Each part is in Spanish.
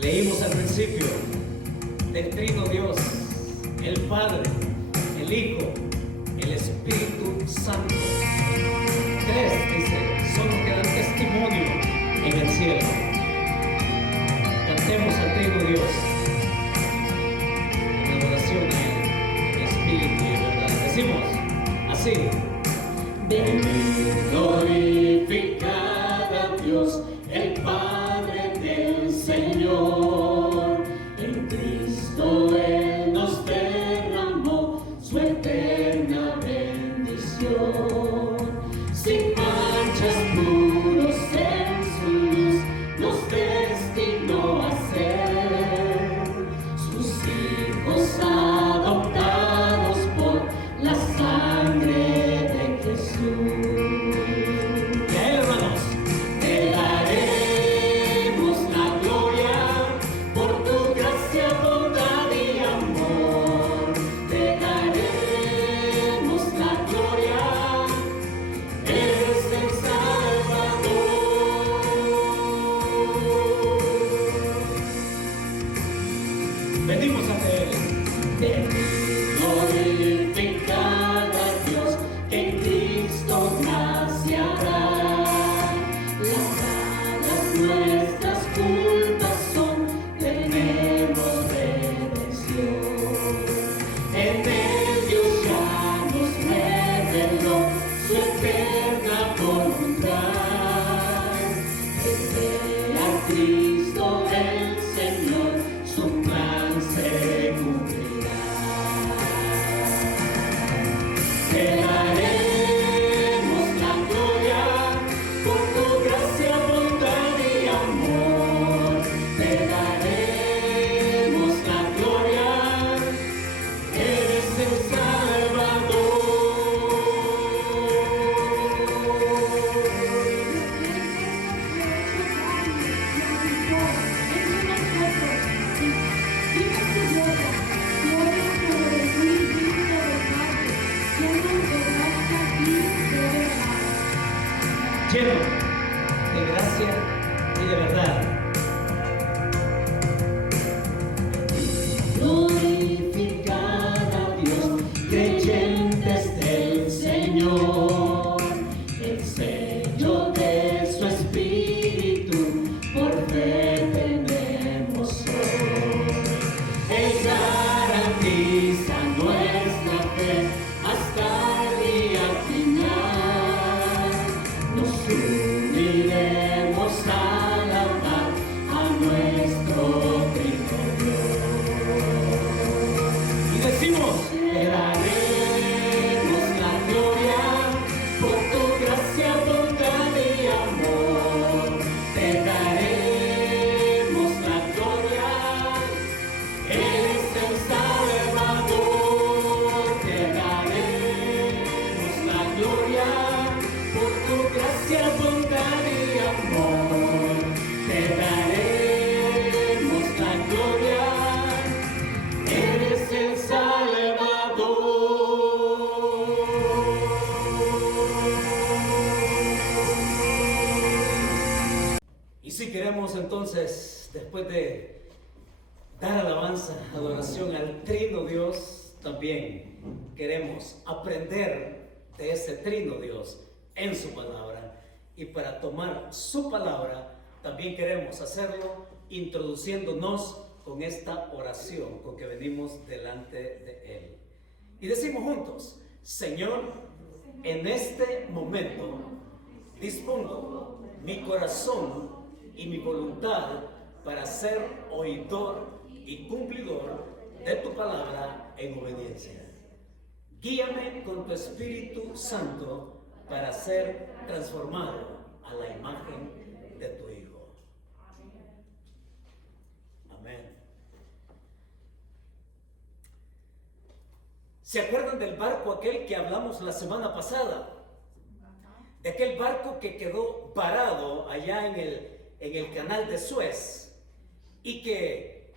Leímos al principio del Trino Dios, el Padre, el Hijo, el Espíritu Santo. Tres, dice, son los que dan testimonio en el cielo. Cantemos al Trino Dios en adoración a Él, en espíritu y en verdad. Decimos así: bendito y glorificad a Dios, el Padre del Señor. En Cristo Él nos derramó su eterna bendición. Sin manchas, puros en su luz, nos destinó a ser sus hijos adoptados por la sangre de Jesús. Y a Él, hermanos, te daremos la gloria por tu gracia, bondad y amor. Te daremos la gloria, eres el Salvador. Venimos ante Él. Glorificad a Dios, que en Cristo gracia hará. Lavadas nuestras culpas son, tenemos redención. En Él Dios ya nos reveló su eterna voluntad. Que sea Cristo el Señor, su plan se cumplirá. Te daremos la gloria por tu gracia, bondad y amor. Te daremos la gloria, eres el Salvador. Lleno de gracia y de verdad. Glorificad a Dios, creyentes del Señor, el sello de su Espíritu por fe tenemos hoy. Él garantiza nuestra fe hasta el día final. Nos uniremos a alabar a nuestro Trino Dios. Y decimos: te daremos la gloria por tu gracia, bondad y amor. Te daremos la gloria, eres el Salvador. Te daremos la gloria por tu gracia, bondad y amor. Te daremos la gloria, eres el Salvador. Y si queremos entonces, después de dar alabanza, adoración al Trino Dios, también queremos aprender de ese Trino Dios en su palabra. Y para tomar su palabra, también queremos hacerlo introduciéndonos con esta oración con que venimos delante de Él. Y decimos juntos: Señor, en este momento dispongo mi corazón y mi voluntad para ser oidor y cumplidor de tu palabra en obediencia. Guíame con tu Espíritu Santo para ser transformado a la imagen de tu Hijo. Amén. ¿Se acuerdan del barco aquel que hablamos la semana pasada? De aquel barco que quedó varado allá en el canal de Suez y que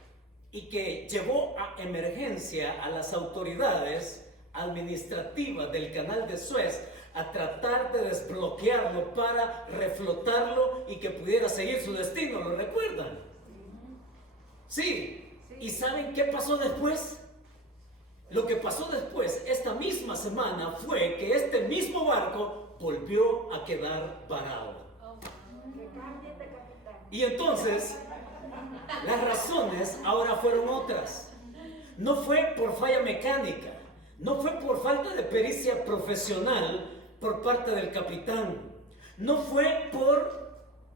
llevó a emergencia a las autoridades administrativas del canal de Suez a tratar de desbloquearlo para reflotarlo y que pudiera seguir su destino. ¿Lo recuerdan? Sí. ¿Y saben qué pasó después? Lo que pasó después, esta misma semana, fue que este mismo barco volvió a quedar varado. Y entonces, las razones ahora fueron otras. No fue por falla mecánica, no fue por falta de pericia profesional por parte del capitán, no fue por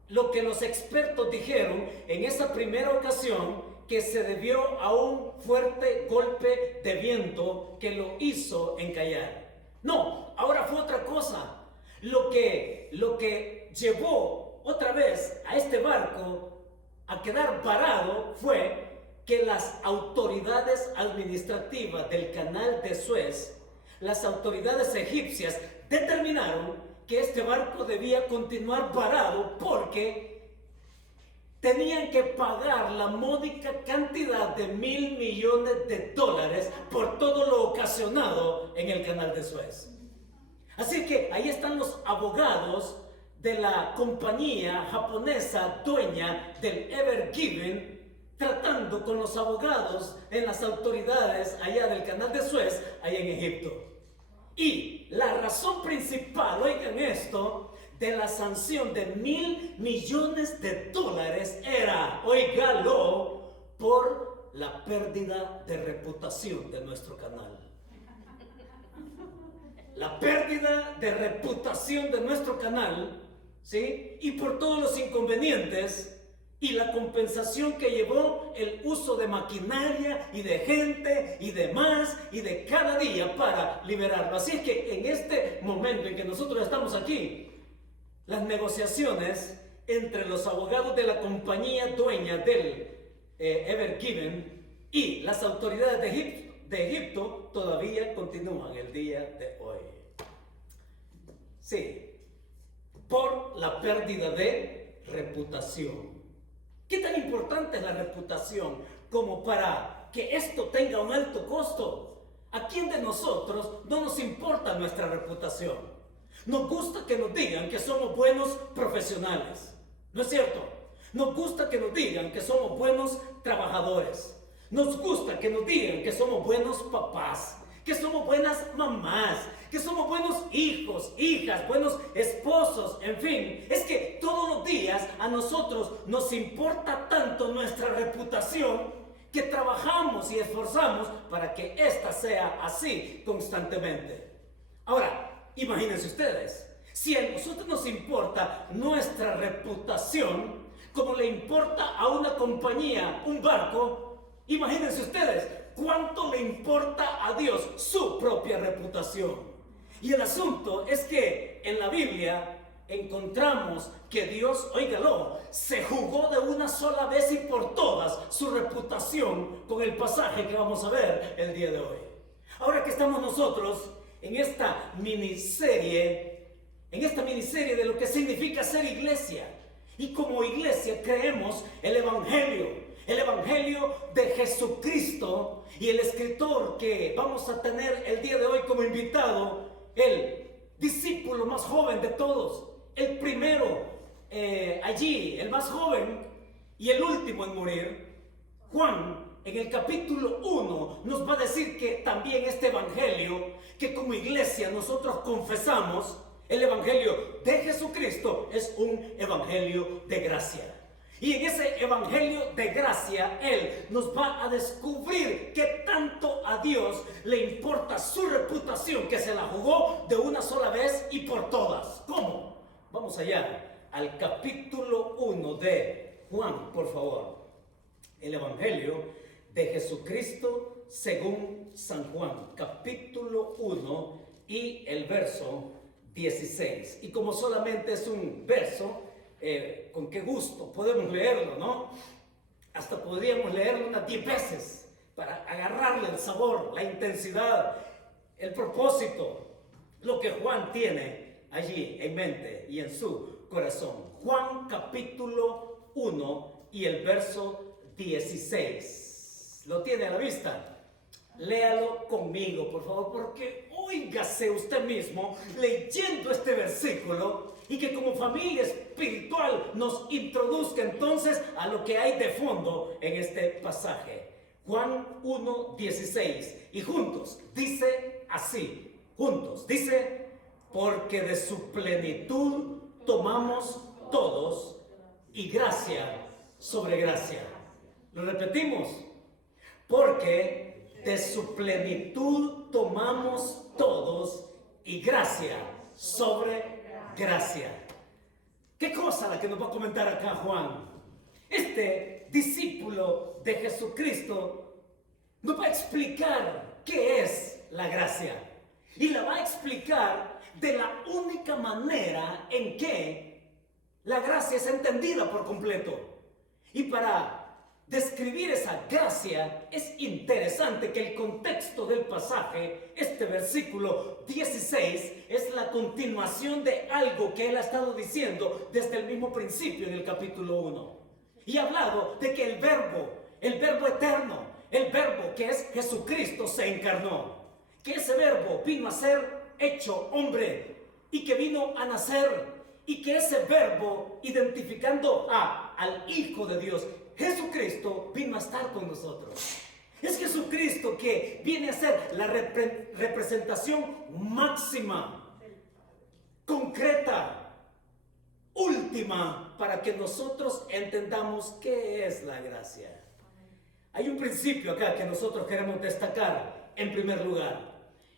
lo que los expertos dijeron en esa primera ocasión, que se debió a un fuerte golpe de viento que lo hizo encallar. No, ahora fue otra cosa. Lo que llevó otra vez a este barco a quedar varado fue que las autoridades administrativas del canal de Suez, las autoridades egipcias, determinaron que este barco debía continuar varado porque tenían que pagar la módica cantidad de $1,000 millones por todo lo ocasionado en el canal de Suez. Así que ahí están los abogados de la compañía japonesa dueña del Ever Given, tratando con los abogados en las autoridades allá del canal de Suez, allá en Egipto. Y la razón principal, oigan esto, de la sanción de $1,000 millones era, óigalo, por la pérdida de reputación de nuestro canal. La pérdida de reputación de nuestro canal, ¿sí? Y por todos los inconvenientes y la compensación que llevó el uso de maquinaria y de gente y de más y de cada día para liberarlo. Así es que en este momento en que nosotros estamos aquí, las negociaciones entre los abogados de la compañía dueña del Ever Given y las autoridades de Egipto todavía continúan el día de hoy. Sí, por la pérdida de reputación. ¿Qué tan importante es la reputación como para que esto tenga un alto costo? ¿A quién de nosotros no nos importa nuestra reputación? Nos gusta que nos digan que somos buenos profesionales, ¿no es cierto? Nos gusta que nos digan que somos buenos trabajadores. Nos gusta que nos digan que somos buenos papás, que somos buenas mamás, que somos buenos hijos, hijas, buenos esposos, en fin. Es que todos los días a nosotros nos importa tanto nuestra reputación que trabajamos y esforzamos para que ésta sea así constantemente. Ahora, imagínense ustedes, si a nosotros nos importa nuestra reputación, como le importa a una compañía un barco, imagínense ustedes cuánto le importa a Dios su propia reputación. Y el asunto es que en la Biblia encontramos que Dios, óigalo, se jugó de una sola vez y por todas su reputación con el pasaje que vamos a ver el día de hoy. Ahora que estamos nosotros en esta miniserie de lo que significa ser iglesia. Y como iglesia creemos el Evangelio de Jesucristo. Y el escritor que vamos a tener el día de hoy como invitado, el discípulo más joven de todos, el primero allí, el más joven y el último en morir, Juan, en el capítulo 1 nos va a decir que también este evangelio que como iglesia nosotros confesamos, el evangelio de Jesucristo, es un evangelio de gracia. Y en ese evangelio de gracia Él nos va a descubrir que tanto a Dios le importa su reputación, que se la jugó de una sola vez y por todas. ¿Cómo? Vamos allá al capítulo 1 de Juan, por favor. El evangelio de Jesucristo según San Juan, capítulo 1 y el verso 16. Y como solamente es un verso, con qué gusto podemos leerlo, ¿no? Hasta podríamos leerlo unas 10 veces para agarrarle el sabor, la intensidad, el propósito, lo que Juan tiene allí en mente y en su corazón. Juan capítulo 1 y el verso 16. ¿Lo tiene a la vista? Léalo conmigo, por favor, porque óigase usted mismo leyendo este versículo y que como familia espiritual nos introduzca entonces a lo que hay de fondo en este pasaje. Juan 1:16, y juntos dice así, dice, porque de su plenitud tomamos todos y gracia sobre gracia. Lo repetimos, porque de su plenitud tomamos todos y gracia sobre gracia. ¿Qué cosa la que nos va a comentar acá Juan? Este discípulo de Jesucristo nos va a explicar qué es la gracia. Y la va a explicar de la única manera en que la gracia es entendida por completo. Y para describir esa gracia es interesante que el contexto del pasaje, este versículo 16, es la continuación de algo que él ha estado diciendo desde el mismo principio del capítulo 1. Y ha hablado de que el verbo eterno, el verbo que es Jesucristo, se encarnó. Que ese verbo vino a ser hecho hombre y que vino a nacer. Y que ese verbo, identificando al Hijo de Dios, Jesucristo, vino a estar con nosotros. Es Jesucristo que viene a ser la representación máxima, concreta, última, para que nosotros entendamos qué es la gracia. Hay un principio acá que nosotros queremos destacar en primer lugar.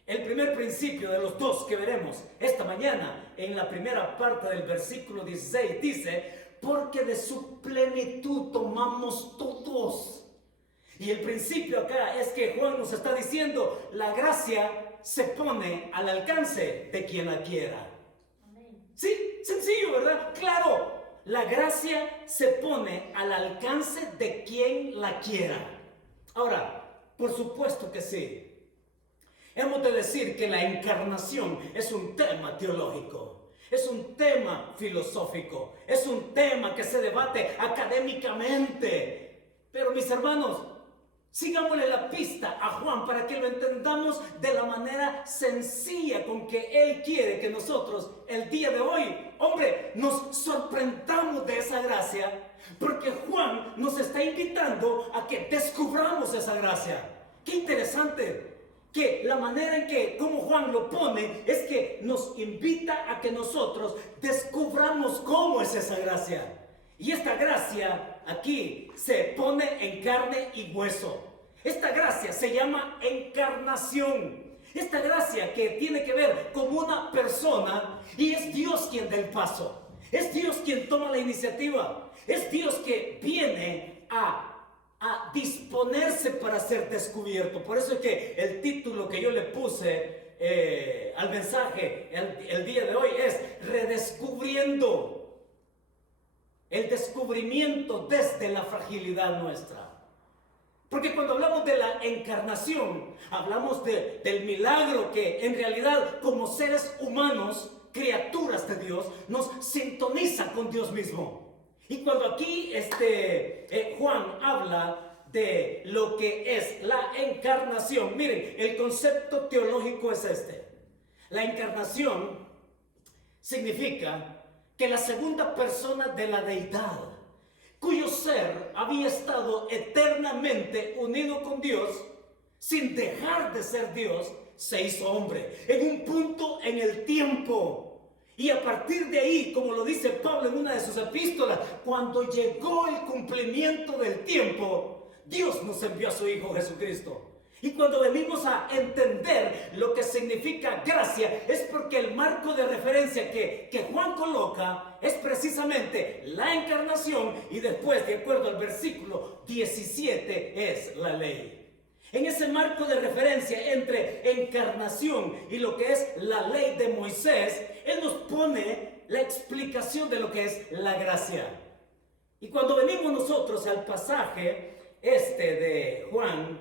El primer principio de los dos que veremos esta mañana en la primera parte del versículo 16 dice, porque de su plenitud tomamos todos. Y el principio acá es que Juan nos está diciendo, la gracia se pone al alcance de quien la quiera. Amén. Sí, sencillo, ¿verdad? Claro, la gracia se pone al alcance de quien la quiera. Ahora, por supuesto que sí. Hemos de decir que la encarnación es un tema teológico, es un tema filosófico, es un tema que se debate académicamente. Pero mis hermanos, sigámosle la pista a Juan para que lo entendamos de la manera sencilla con que él quiere que nosotros el día de hoy, hombre, nos sorprendamos de esa gracia, porque Juan nos está invitando a que descubramos esa gracia. ¡Qué interesante! Que la manera en que, como Juan lo pone, es que nos invita a que nosotros descubramos cómo es esa gracia. Y esta gracia aquí se pone en carne y hueso. Esta gracia se llama encarnación. Esta gracia que tiene que ver con una persona, y es Dios quien da el paso. Es Dios quien toma la iniciativa. Es Dios que viene a disponerse para ser descubierto. Por eso es que el título que yo le puse al mensaje el día de hoy es Redescubriendo. El descubrimiento desde la fragilidad nuestra. Porque cuando hablamos de la encarnación, hablamos del milagro que en realidad como seres humanos, criaturas de Dios, nos sintoniza con Dios mismo. Y cuando aquí Juan habla de lo que es la encarnación, miren, el concepto teológico es este. La encarnación significa que la segunda persona de la deidad, cuyo ser había estado eternamente unido con Dios, sin dejar de ser Dios, se hizo hombre en un punto en el tiempo. Y a partir de ahí, como lo dice Pablo en una de sus epístolas, cuando llegó el cumplimiento del tiempo, Dios nos envió a su Hijo Jesucristo. Y cuando venimos a entender lo que significa gracia, es porque el marco de referencia que Juan coloca es precisamente la encarnación, y después, de acuerdo al versículo 17, es la ley. En ese marco de referencia entre encarnación y lo que es la ley de Moisés, él nos pone la explicación de lo que es la gracia. Y cuando venimos nosotros al pasaje de Juan,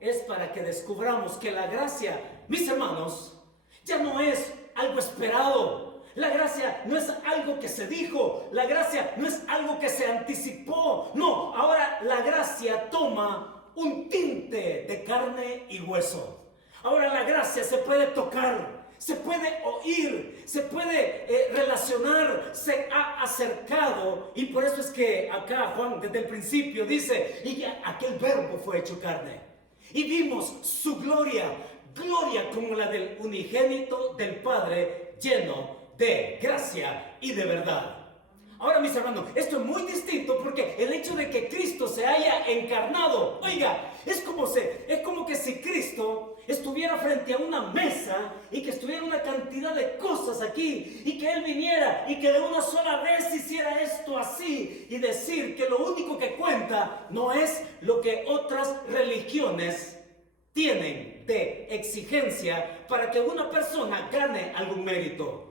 es para que descubramos que la gracia, mis hermanos, ya no es algo esperado. La gracia no es algo que se dijo, la gracia no es algo que se anticipó. No, ahora la gracia toma un tinte de carne y hueso. Ahora la gracia se puede tocar, se puede oír, se puede relacionar, se ha acercado. Y por eso es que acá Juan desde el principio dice, y aquel verbo fue hecho carne. Y vimos su gloria, gloria como la del unigénito del Padre, lleno de gracia y de verdad. Ahora, mis hermanos, esto es muy distinto porque el hecho de que Cristo se haya encarnado, oiga, es como que si Cristo estuviera frente a una mesa y que estuviera una cantidad de cosas aquí y que Él viniera y que de una sola vez hiciera esto así y decir que lo único que cuenta no es lo que otras religiones tienen de exigencia para que una persona gane algún mérito.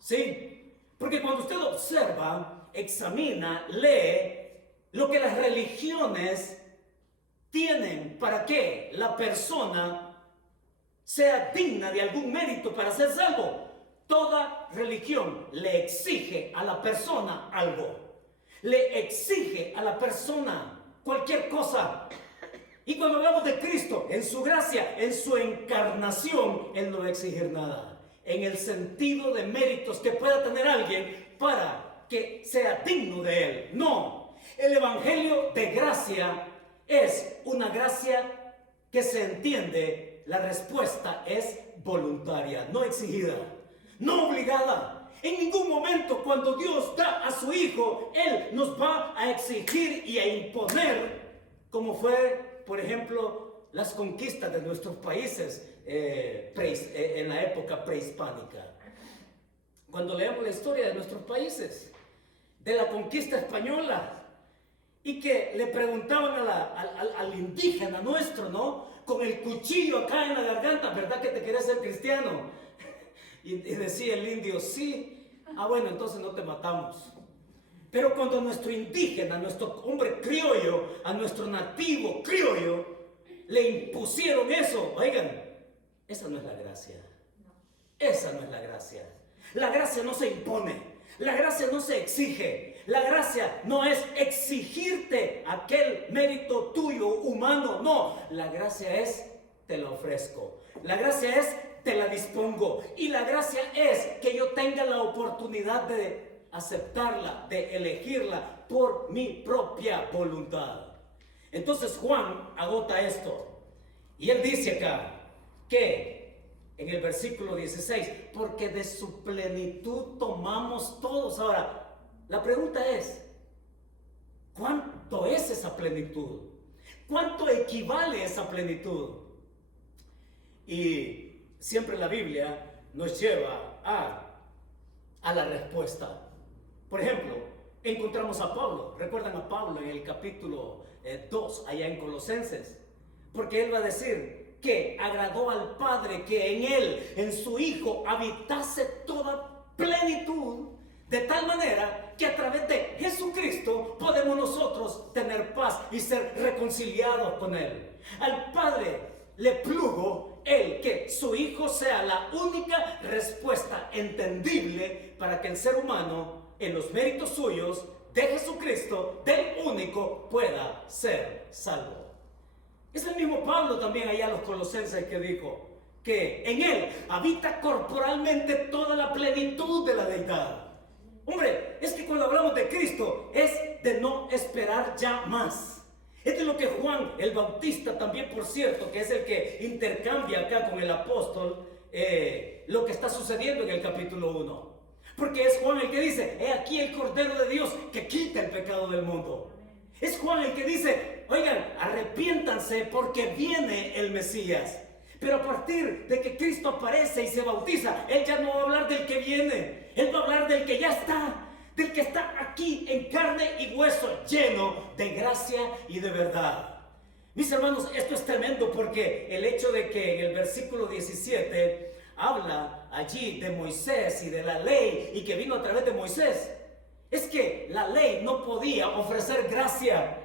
¿Sí? Porque cuando usted observa, examina, lee lo que las religiones tienen para que la persona sea digna de algún mérito para ser salvo. Toda religión le exige a la persona algo. Le exige a la persona cualquier cosa. Y cuando hablamos de Cristo, en su gracia, en su encarnación, Él no va a exigir nada. En el sentido de méritos que pueda tener alguien para que sea digno de Él. No, el evangelio de gracia es una gracia que se entiende, la respuesta es voluntaria, no exigida, no obligada. En ningún momento cuando Dios da a su Hijo, Él nos va a exigir y a imponer, como fue, por ejemplo, las conquistas de nuestros países en la época prehispánica. Cuando leemos la historia de nuestros países, de la conquista española, y que le preguntaban al indígena nuestro, ¿no? Con el cuchillo acá en la garganta, ¿verdad que te querés ser cristiano? Y decía el indio, sí. Bueno, entonces no te matamos. Pero cuando a nuestro indígena, a nuestro hombre criollo, a nuestro nativo criollo, le impusieron eso, oigan, esa no es la gracia. Esa no es la gracia. La gracia no se impone. La gracia no se exige. La gracia no es exigirte aquel mérito tuyo humano. No, la gracia es te la ofrezco. La gracia es te la dispongo. Y la gracia es que yo tenga la oportunidad de aceptarla, de elegirla por mi propia voluntad. Entonces Juan agota esto. Y él dice acá que en el versículo 16, porque de su plenitud tomamos todos. Ahora, la pregunta es, ¿cuánto es esa plenitud? ¿Cuánto equivale esa plenitud? Y siempre la Biblia nos lleva a la respuesta. Por ejemplo, encontramos a Pablo. ¿Recuerdan a Pablo en el capítulo 2, allá en Colosenses? Porque él va a decir que agradó al Padre que en él, en su Hijo, habitase toda plenitud, de tal manera que a través de Jesucristo podemos nosotros tener paz y ser reconciliados con Él. Al Padre le plugo el que su Hijo sea la única respuesta entendible para que el ser humano, en los méritos suyos de Jesucristo, del único, pueda ser salvo. Es el mismo Pablo también allá a los Colosenses que dijo que en él habita corporalmente toda la plenitud de la deidad. Hombre, es que cuando hablamos de Cristo es de no esperar ya más. Es de lo que Juan el Bautista también, por cierto, que es el que intercambia acá con el apóstol lo que está sucediendo en el capítulo 1. Porque es Juan el que dice, he aquí el Cordero de Dios que quita el pecado del mundo. Es Juan el que dice, oigan, arrepiéntanse porque viene el Mesías. Pero a partir de que Cristo aparece y se bautiza, Él ya no va a hablar del que viene. Él va a hablar del que ya está, del que está aquí en carne y hueso, lleno de gracia y de verdad. Mis hermanos, esto es tremendo porque el hecho de que en el versículo 17 habla allí de Moisés y de la ley y que vino a través de Moisés, es que la ley no podía ofrecer gracia.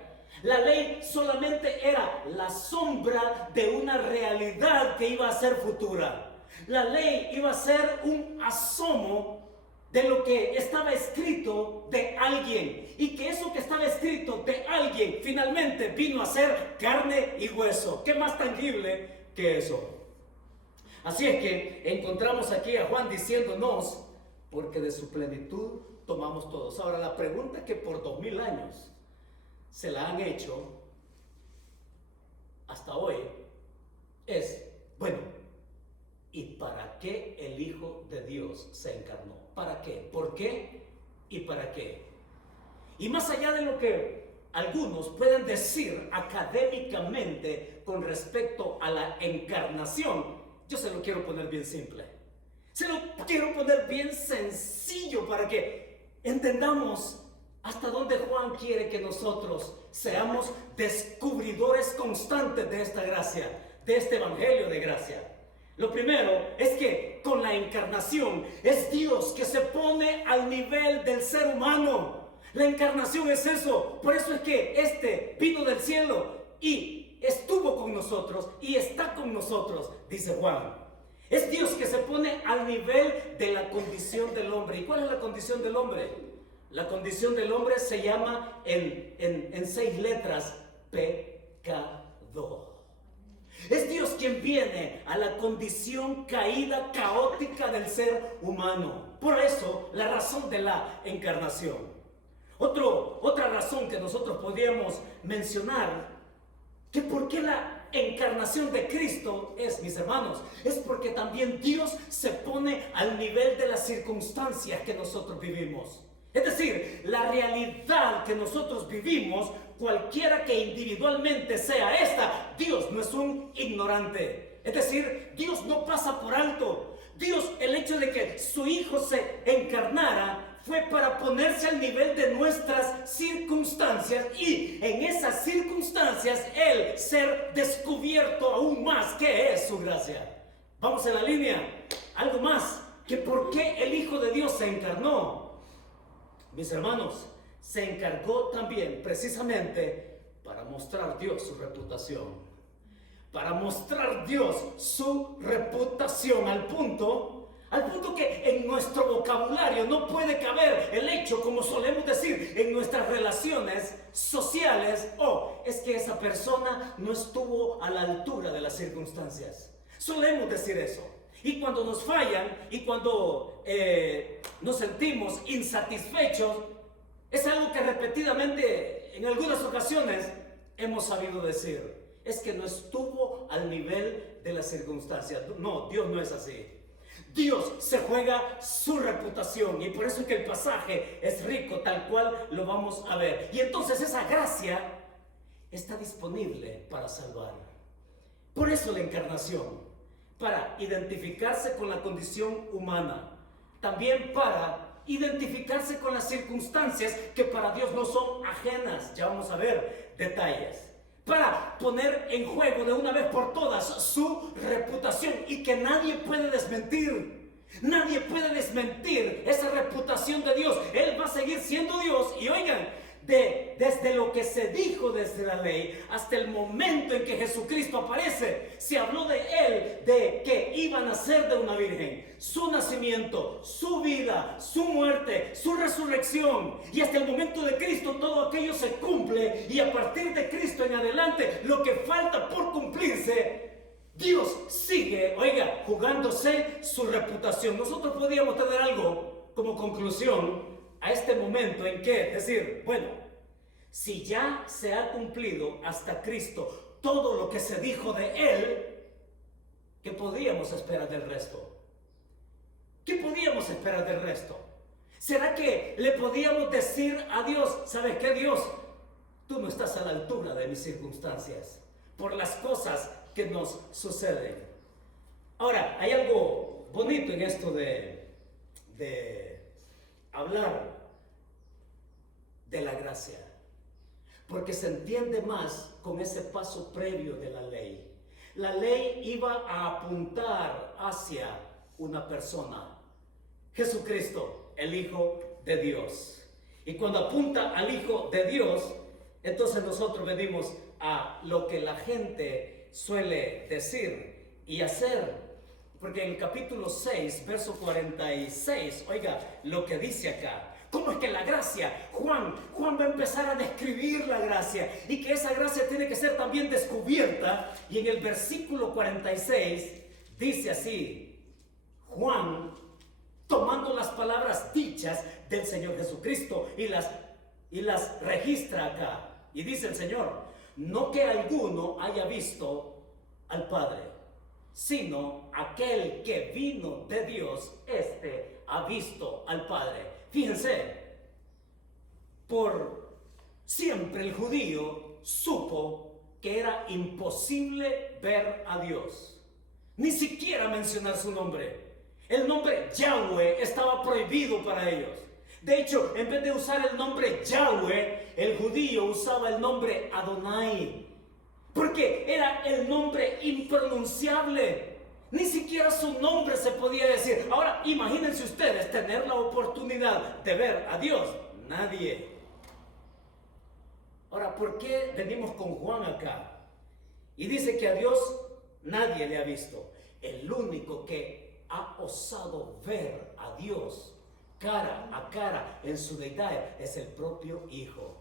La ley solamente era la sombra de una realidad que iba a ser futura. La ley iba a ser un asomo de lo que estaba escrito de alguien, y que eso que estaba escrito de alguien finalmente vino a ser carne y hueso. ¿Qué más tangible que eso? Así es que encontramos aquí a Juan diciéndonos, porque de su plenitud tomamos todos. Ahora, la pregunta que por 2000 años se la han hecho hasta hoy es, bueno, ¿y para qué el Hijo de Dios se encarnó? ¿Para qué? ¿Por qué? ¿Y para qué? Y más allá de lo que algunos pueden decir académicamente con respecto a la encarnación, yo se lo quiero poner bien simple. Se lo quiero poner bien sencillo para que entendamos hasta dónde Juan quiere que nosotros seamos descubridores constantes de esta gracia, de este evangelio de gracia. Lo primero es que con la encarnación es Dios que se pone al nivel del ser humano. La encarnación es eso. Por eso es que este vino del cielo y estuvo con nosotros y está con nosotros, dice Juan. Es Dios que se pone al nivel de la condición del hombre. ¿Y cuál es la condición del hombre? La condición del hombre se llama en 6 letras, pecado. Es Dios quien viene a la condición caída, caótica del ser humano. Por eso, la razón de la encarnación. Otra razón que nosotros podríamos mencionar, que por qué la encarnación de Cristo es, mis hermanos, es porque también Dios se pone al nivel de las circunstancias que nosotros vivimos. Es decir, la realidad que nosotros vivimos, cualquiera que individualmente sea esta, Dios no es un ignorante. Es decir, Dios no pasa por alto. Dios, el hecho de que su Hijo se encarnara fue para ponerse al nivel de nuestras circunstancias y en esas circunstancias Él ser descubierto aún más que es su gracia. Vamos en la línea. Algo más, que por qué el Hijo de Dios se encarnó. Mis hermanos, se encargó también precisamente para mostrar Dios su reputación. Para mostrar Dios su reputación al punto que en nuestro vocabulario no puede caber el hecho, como solemos decir, en nuestras relaciones sociales, es que esa persona no estuvo a la altura de las circunstancias. Solemos decir eso. Y cuando nos fallan y cuando nos sentimos insatisfechos, es algo que repetidamente en algunas ocasiones hemos sabido decir. Es que no estuvo al nivel de las circunstancias. No, Dios no es así. Dios se juega su reputación y por eso es que el pasaje es rico, tal cual lo vamos a ver. Y entonces esa gracia está disponible para salvar. Por eso la encarnación, para identificarse con la condición humana, también para identificarse con las circunstancias que para Dios no son ajenas. Ya vamos a ver detalles. Para poner en juego de una vez por todas su reputación y que nadie puede desmentir. Nadie puede desmentir esa reputación de Dios. Él va a seguir siendo Dios. Y oigan, desde lo que se dijo desde la ley hasta el momento en que Jesucristo aparece, se habló de Él, de que iba a nacer de una virgen, su nacimiento, su vida, su muerte, su resurrección, y hasta el momento de Cristo todo aquello se cumple, y a partir de Cristo en adelante lo que falta por cumplirse, Dios sigue, jugándose su reputación. Nosotros podríamos tener algo como conclusión a este momento en que decir, bueno, si ya se ha cumplido hasta Cristo todo lo que se dijo de Él, ¿qué podríamos esperar del resto? ¿Qué podíamos esperar del resto? ¿Será que le podíamos decir a Dios, ¿sabes qué, Dios? Tú no estás a la altura de mis circunstancias por las cosas que nos suceden. Ahora, hay algo bonito en esto de hablar de la gracia, porque se entiende más con ese paso previo de la ley. La ley iba a apuntar hacia una persona, Jesucristo, el Hijo de Dios. Y cuando apunta al Hijo de Dios, entonces nosotros venimos a lo que la gente suele decir y hacer. Porque en el capítulo 6, verso 46, oiga lo que dice acá. ¿Cómo es que la gracia? Juan va a empezar a describir la gracia y que esa gracia tiene que ser también descubierta. Y en el versículo 46 Dice así Juan, tomando las palabras dichas del Señor Jesucristo y las registra acá. Y dice el Señor: no que alguno haya visto al Padre, sino aquel que vino de Dios, este ha visto al Padre. Fíjense, por siempre el judío supo que era imposible ver a Dios, ni siquiera mencionar su nombre. El nombre Yahweh estaba prohibido para ellos. De hecho, en vez de usar el nombre Yahweh, el judío usaba el nombre Adonai, porque era el nombre impronunciable. Ni siquiera su nombre se podía decir. Ahora, imagínense ustedes tener la oportunidad de ver a Dios. Nadie. Ahora, ¿por qué venimos con Juan acá? Y dice que a Dios nadie le ha visto. El único que ha osado ver a Dios cara a cara en su deidad es el propio Hijo.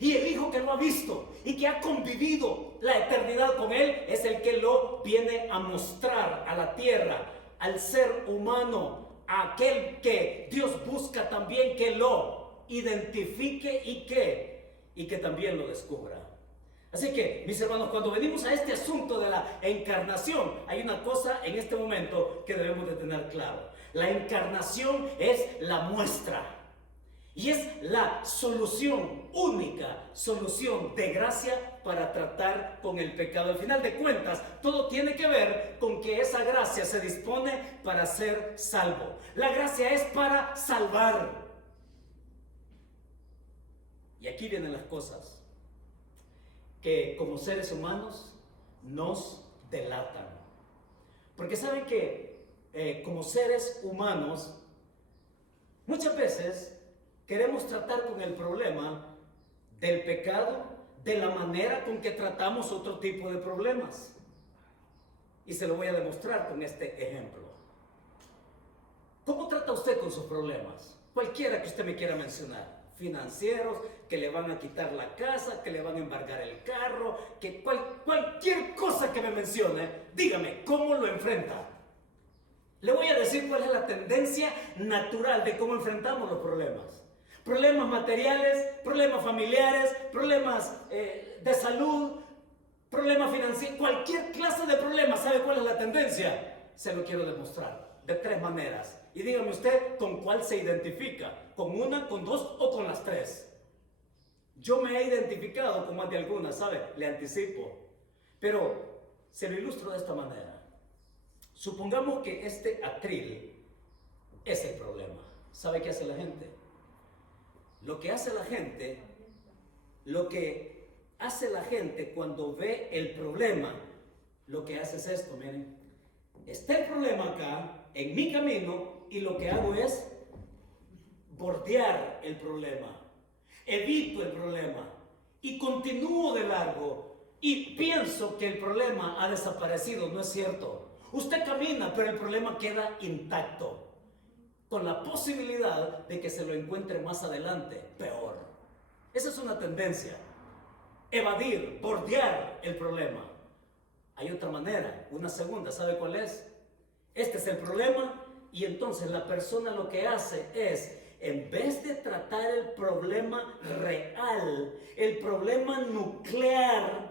Y el Hijo que lo ha visto y que ha convivido la eternidad con Él es el que lo viene a mostrar a la tierra, al ser humano, a aquel que Dios busca también que lo identifique y que también lo descubra. Así que, mis hermanos, cuando venimos a este asunto de la encarnación, hay una cosa en este momento que debemos de tener claro. La encarnación es la muestra y es la solución, única solución de gracia para tratar con el pecado. Al final de cuentas, todo tiene que ver con que esa gracia se dispone para ser salvo. La gracia es para salvar. Y aquí vienen las cosas que como seres humanos nos delatan. Porque saben que como seres humanos muchas veces queremos tratar con el problema del pecado de la manera con que tratamos otro tipo de problemas. Y se lo voy a demostrar con este ejemplo. ¿Cómo trata usted con sus problemas? Cualquiera que usted me quiera mencionar. Financieros, que le van a quitar la casa, que le van a embargar el carro, que cualquier cosa que me mencione, dígame, ¿cómo lo enfrenta? Le voy a decir cuál es la tendencia natural de cómo enfrentamos los problemas. Problemas materiales, problemas familiares, problemas de salud, problemas financieros, cualquier clase de problema. ¿Sabe cuál es la tendencia? Se lo quiero demostrar de 3 maneras. Y dígame usted con cuál se identifica, con una, con 2 o con las 3. Yo me he identificado con más de algunas, ¿sabe? Le anticipo. Pero se lo ilustro de esta manera. Supongamos que este atril es el problema. ¿Sabe qué hace la gente? Lo que hace la gente cuando ve el problema, lo que hace es esto, miren. Está el problema acá, en mi camino, y lo que hago es bordear el problema. Evito el problema y continúo de largo y pienso que el problema ha desaparecido. No es cierto. Usted camina, pero el problema queda intacto, con la posibilidad de que se lo encuentre más adelante, peor. Esa es una tendencia. Evadir, bordear el problema. Hay otra manera, una segunda, ¿sabe cuál es? Este es el problema y entonces la persona lo que hace es, en vez de tratar el problema real, el problema nuclear,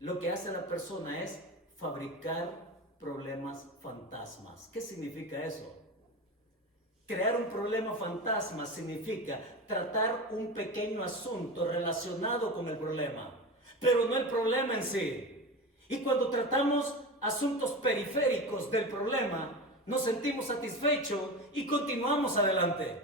lo que hace la persona es fabricar problemas fantasmas. ¿Qué significa eso? Crear un problema fantasma significa tratar un pequeño asunto relacionado con el problema, pero no el problema en sí. Y cuando tratamos asuntos periféricos del problema, nos sentimos satisfechos y continuamos adelante.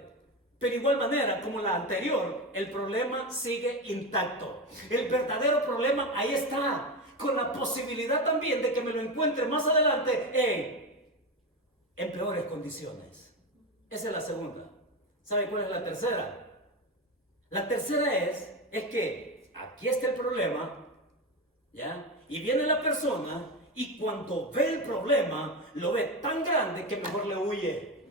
Pero de igual manera, como la anterior, el problema sigue intacto. El verdadero problema ahí está, con la posibilidad también de que me lo encuentre más adelante en peores condiciones. Esa es la segunda. ¿Sabe cuál es la tercera? La tercera es que aquí está el problema, ¿ya? Y viene la persona y cuando ve el problema, lo ve tan grande que mejor le huye,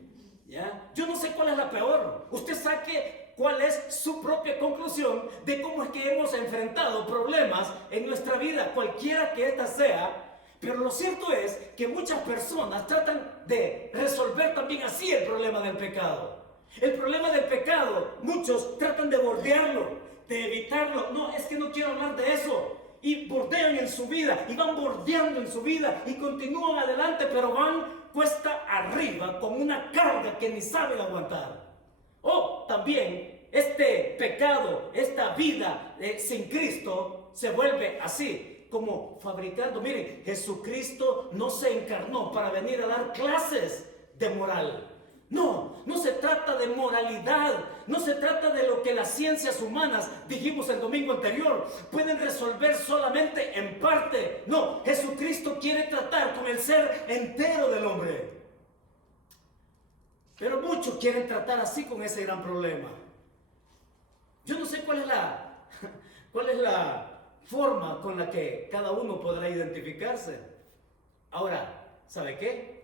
¿ya? Yo no sé cuál es la peor. Usted saque cuál es su propia conclusión de cómo es que hemos enfrentado problemas en nuestra vida, cualquiera que ésta sea. Pero lo cierto es que muchas personas tratan de resolver también así el problema del pecado. El problema del pecado, muchos tratan de bordearlo, de evitarlo. No, es que no quiero hablar de eso. Y bordean en su vida, y van bordeando en su vida, y continúan adelante, pero van cuesta arriba con una carga que ni saben aguantar. O también este pecado, esta vida sin Cristo se vuelve así, como fabricando. Miren, Jesucristo no se encarnó para venir a dar clases de moral. No, no se trata de moralidad, no se trata de lo que las ciencias humanas, dijimos el domingo anterior, pueden resolver solamente en parte. No, Jesucristo quiere tratar con el ser entero del hombre. Pero muchos quieren tratar así con ese gran problema. Yo no sé cuál es la forma con la que cada uno podrá identificarse. Ahora, ¿sabe qué?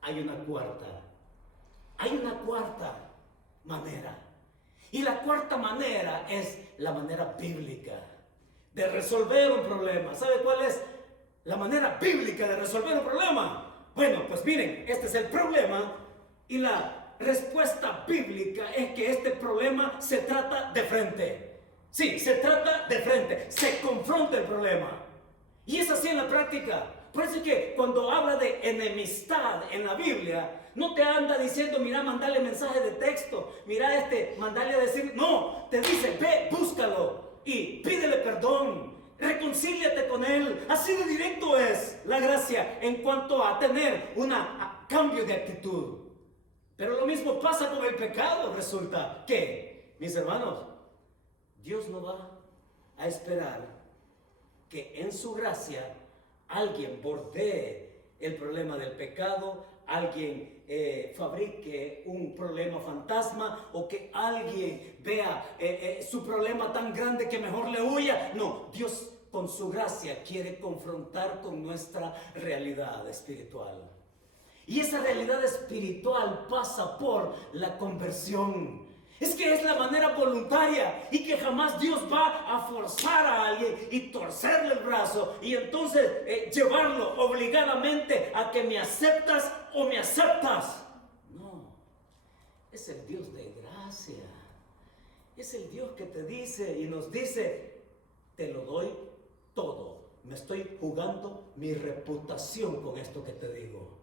Hay una cuarta manera. Y la cuarta manera es la manera bíblica de resolver un problema. ¿Sabe cuál es la manera bíblica de resolver un problema? Bueno, pues miren, este es el problema y la respuesta bíblica es que este problema se trata de frente. Sí, se trata de frente, se confronta el problema. Y es así en la práctica. Por eso es que cuando habla de enemistad en la Biblia, no te anda diciendo, mira, mandale mensaje de texto, mira, mandale a decir, no, te dice, ve, búscalo y pídele perdón, reconcíliate con él. Así de directo es la gracia en cuanto a tener un cambio de actitud. Pero lo mismo pasa con el pecado. Resulta que, mis hermanos, Dios no va a esperar que en su gracia alguien bordee el problema del pecado, alguien fabrique un problema fantasma o que alguien vea su problema tan grande que mejor le huya. No, Dios con su gracia quiere confrontar con nuestra realidad espiritual. Y esa realidad espiritual pasa por la conversión. Es que es la manera voluntaria y que jamás Dios va a forzar a alguien y torcerle el brazo y entonces llevarlo obligadamente a que me aceptas o me aceptas. No, es el Dios de gracia. Es el Dios que te dice y nos dice, te lo doy todo. Me estoy jugando mi reputación con esto que te digo.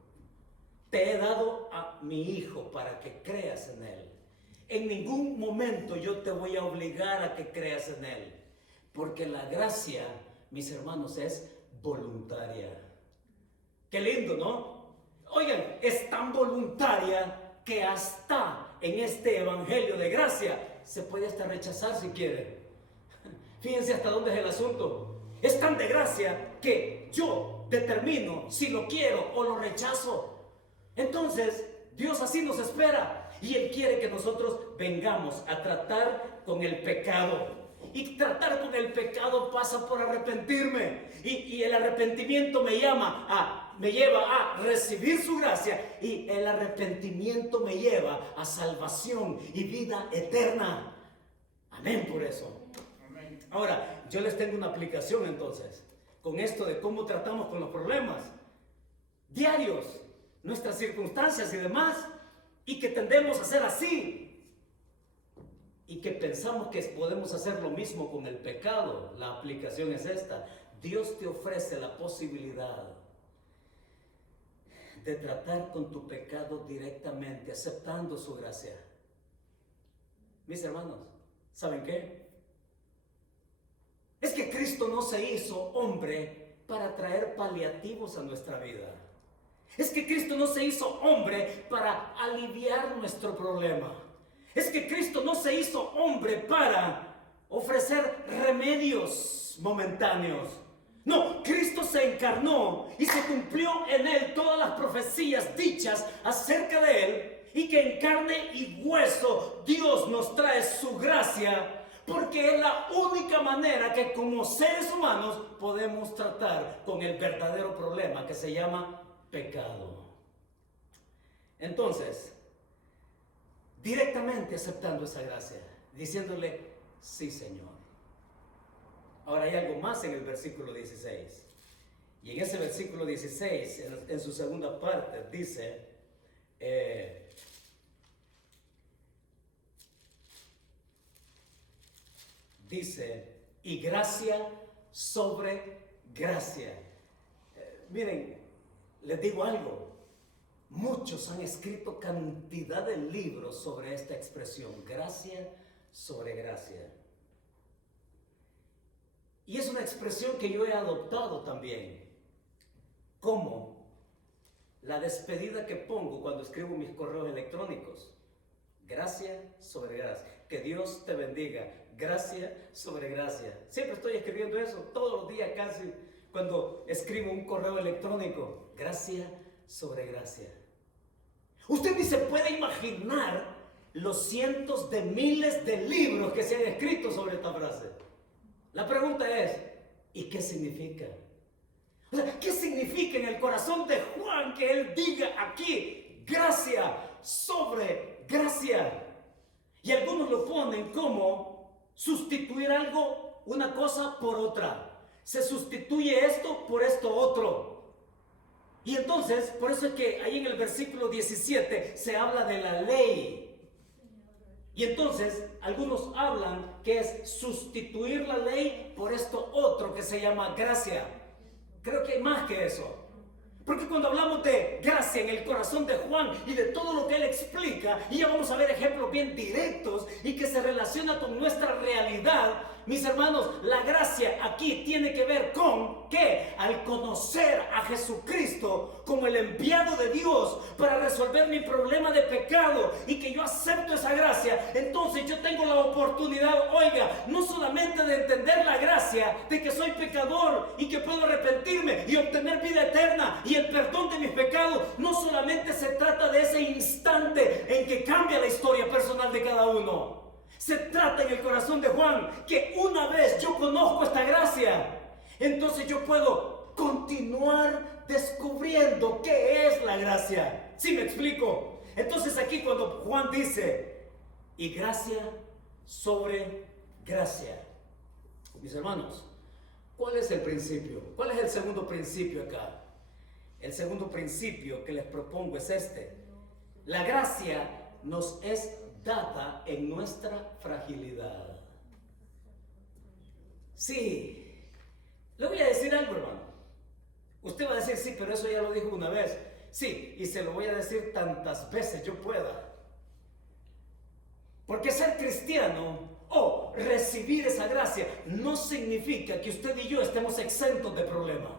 Te he dado a mi hijo para que creas en él. En ningún momento yo te voy a obligar a que creas en él, porque la gracia, mis hermanos, es voluntaria. Qué lindo, ¿no? Oigan, es tan voluntaria que hasta en este evangelio de gracia se puede hasta rechazar si quiere. Fíjense hasta dónde es el asunto. Es tan de gracia que yo determino si lo quiero o lo rechazo. Entonces, Dios así nos espera. Y Él quiere que nosotros vengamos a tratar con el pecado. Y tratar con el pecado pasa por arrepentirme. Y el arrepentimiento me lleva a recibir su gracia. Y el arrepentimiento me lleva a salvación y vida eterna. Amén por eso. Amén. Ahora, yo les tengo una aplicación entonces. Con esto de cómo tratamos con los problemas diarios, nuestras circunstancias y demás. Y que tendemos a hacer así y que pensamos que podemos hacer lo mismo con el pecado. La aplicación es esta: Dios te ofrece la posibilidad de tratar con tu pecado directamente, aceptando su gracia. Mis hermanos, ¿saben qué? Es que Cristo no se hizo hombre para traer paliativos a nuestra vida. Es que Cristo no se hizo hombre para aliviar nuestro problema. Es que Cristo no se hizo hombre para ofrecer remedios momentáneos. No, Cristo se encarnó y se cumplió en Él todas las profecías dichas acerca de Él, y que en carne y hueso Dios nos trae su gracia, porque es la única manera que como seres humanos podemos tratar con el verdadero problema que se llama pecado. Entonces, directamente aceptando esa gracia, diciéndole, sí, Señor. Ahora hay algo más en el versículo 16. Y en ese versículo 16, en su segunda parte, dice, y gracia sobre gracia. Miren, les digo algo. Muchos han escrito cantidad de libros sobre esta expresión, gracia sobre gracia. Y es una expresión que yo he adoptado también, como la despedida que pongo cuando escribo mis correos electrónicos. Gracia sobre gracia. Que Dios te bendiga. Gracia sobre gracia. Siempre estoy escribiendo eso, todos los días casi, cuando escribo un correo electrónico. Gracia sobre gracia. Usted ni se puede imaginar los cientos de miles de libros que se han escrito sobre esta frase. La pregunta es, ¿y qué significa? O sea, ¿qué significa en el corazón de Juan que él diga aquí, gracia sobre gracia? Y algunos lo ponen como sustituir algo, una cosa por otra. Se sustituye esto por esto otro. Y entonces, por eso es que ahí en el versículo 17 se habla de la ley. Y entonces, algunos hablan que es sustituir la ley por esto otro que se llama gracia. Creo que hay más que eso. Porque cuando hablamos de gracia en el corazón de Juan y de todo lo que él explica, y ya vamos a ver ejemplos bien directos y que se relaciona con nuestra realidad, mis hermanos, la gracia aquí tiene que ver con que al conocer a Jesucristo como el enviado de Dios para resolver mi problema de pecado y que yo acepto esa gracia, entonces yo tengo la oportunidad, oiga, no solamente de entender la gracia de que soy pecador y que puedo arrepentirme y obtener vida eterna y el perdón de mis pecados, no solamente se trata de ese instante en que cambia la historia personal de cada uno. Se trata en el corazón de Juan que una vez yo conozco esta gracia, entonces yo puedo continuar descubriendo qué es la gracia. ¿Sí me explico? Entonces aquí cuando Juan dice, y gracia sobre gracia. Mis hermanos, ¿cuál es el principio? ¿Cuál es el segundo principio acá? El segundo principio que les propongo es este. La gracia nos es dada en nuestra fragilidad. Sí, le voy a decir algo, hermano. Usted va a decir, sí, pero eso ya lo dijo una vez. Sí, y se lo voy a decir tantas veces yo pueda. Porque ser cristiano o recibir esa gracia no significa que usted y yo estemos exentos de problemas.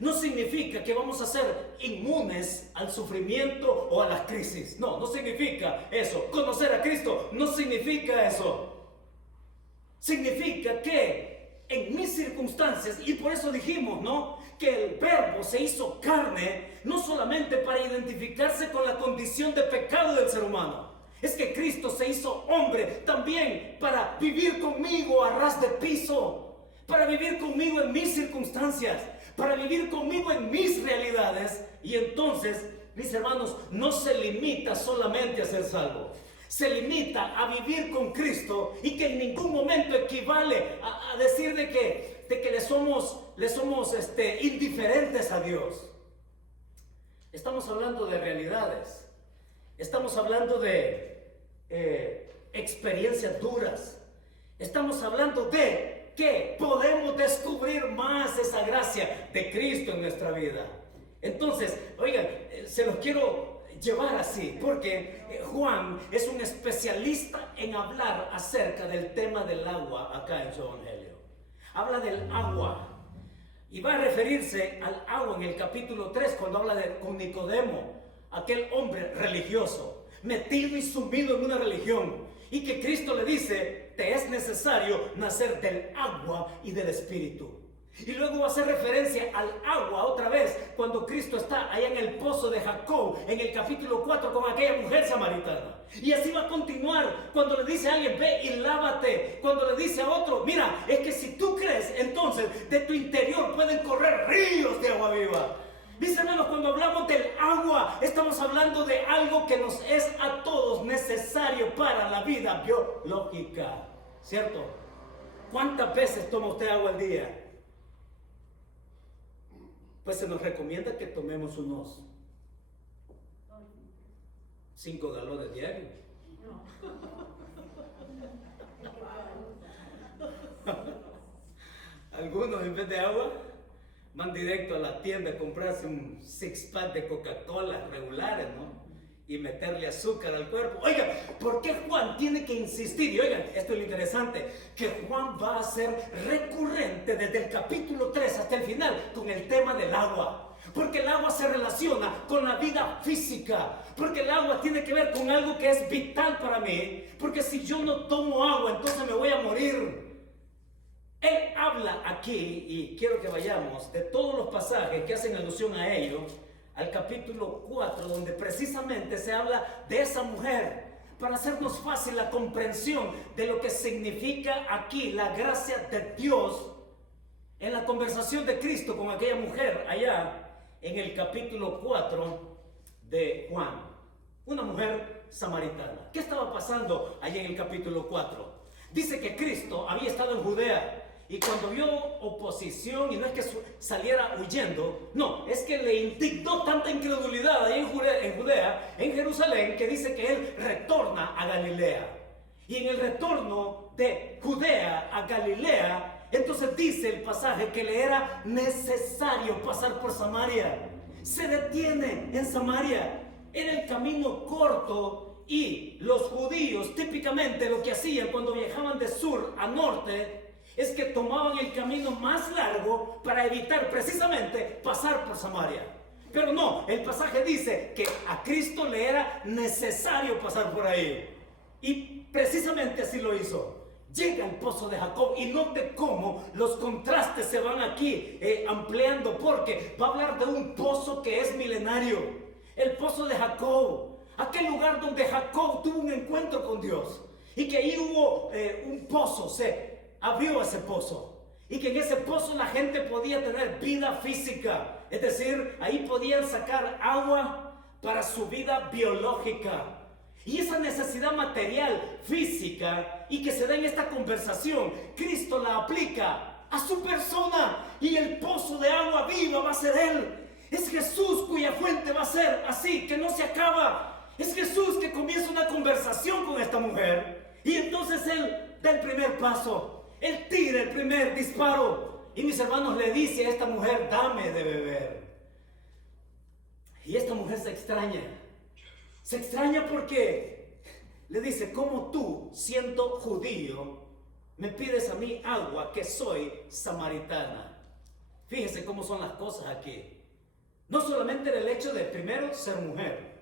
No significa que vamos a ser inmunes al sufrimiento o a las crisis. No, no significa eso. Conocer a Cristo no significa eso. Significa que en mis circunstancias, y por eso dijimos, ¿no?, que el Verbo se hizo carne, no solamente para identificarse con la condición de pecado del ser humano. Es que Cristo se hizo hombre también para vivir conmigo a ras de piso, para vivir conmigo en mis circunstancias, para vivir conmigo en mis realidades. Y entonces, mis hermanos, no se limita solamente a ser salvo. Se limita a vivir con Cristo y que en ningún momento equivale a decir de que le somos indiferentes a Dios. Estamos hablando de realidades. Estamos hablando de experiencias duras. Estamos hablando de que podemos descubrir más esa gracia de Cristo en nuestra vida. Entonces, oigan, se los quiero llevar así, porque Juan es un especialista en hablar acerca del tema del agua acá en su evangelio. Habla del agua y va a referirse al agua en el capítulo 3 cuando habla con Nicodemo, aquel hombre religioso, metido y sumido en una religión, y que Cristo le dice, te es necesario nacer del agua y del Espíritu. Y luego va a hacer referencia al agua otra vez cuando Cristo está allá en el pozo de Jacob en el capítulo 4 con aquella mujer samaritana. Y así va a continuar cuando le dice a alguien, ve y lávate. Cuando le dice a otro, mira, es que si tú crees, entonces de tu interior pueden correr ríos de agua viva. Mis hermanos, cuando hablamos del agua, estamos hablando de algo que nos es a todos necesario para la vida biológica, ¿cierto? ¿Cuántas veces toma usted agua al día? pues se nos recomienda que tomemos unos 5 galones diarios. Algunos en vez de agua van directo a la tienda a comprarse un 6-pack de Coca-Cola regulares, ¿no? Y meterle azúcar al cuerpo. Oigan, ¿por qué Juan tiene que insistir? Y oigan, esto es lo interesante, que Juan va a ser recurrente desde el capítulo 3 hasta el final con el tema del agua. Porque el agua se relaciona con la vida física. Porque el agua tiene que ver con algo que es vital para mí. Porque si yo no tomo agua, entonces me voy a morir. Él habla aquí, y quiero que vayamos, de todos los pasajes que hacen alusión a ello, al capítulo 4, donde precisamente se habla de esa mujer, para hacernos fácil la comprensión de lo que significa aquí la gracia de Dios en la conversación de Cristo con aquella mujer allá en el capítulo 4 de Juan. Una mujer samaritana. ¿Qué estaba pasando allá en el capítulo 4? Dice que Cristo había estado en Judea. Y cuando vio oposición, y no es que saliera huyendo, no, es que le indignó tanta incredulidad ahí en Judea, en Jerusalén, que dice que él retorna a Galilea. Y en el retorno de Judea a Galilea, entonces dice el pasaje que le era necesario pasar por Samaria. Se detiene en Samaria. Era el camino corto, y los judíos típicamente lo que hacían cuando viajaban de sur a norte es que tomaban el camino más largo para evitar precisamente pasar por Samaria. Pero no, el pasaje dice que a Cristo le era necesario pasar por ahí. Y precisamente así lo hizo. Llega al pozo de Jacob, y note cómo los contrastes se van aquí ampliando, porque va a hablar de un pozo que es milenario. El pozo de Jacob, aquel lugar donde Jacob tuvo un encuentro con Dios, y que ahí hubo un pozo, se abrió ese pozo, y que en ese pozo la gente podía tener vida física, es decir, ahí podían sacar agua para su vida biológica. Y esa necesidad material, física, y que se da en esta conversación, Cristo la aplica a su persona, y el pozo de agua viva va a ser Él. Es Jesús cuya fuente va a ser así, que no se acaba. Es Jesús que comienza una conversación con esta mujer, y entonces Él da el primer paso. Él tira el primer disparo, y mis hermanos, le dice a esta mujer: dame de beber. Y esta mujer se extraña. Se extraña porque le dice: ¿cómo tú, siendo judío, me pides a mí agua, que soy samaritana? Fíjese cómo son las cosas aquí. No solamente era el hecho de, primero, ser mujer.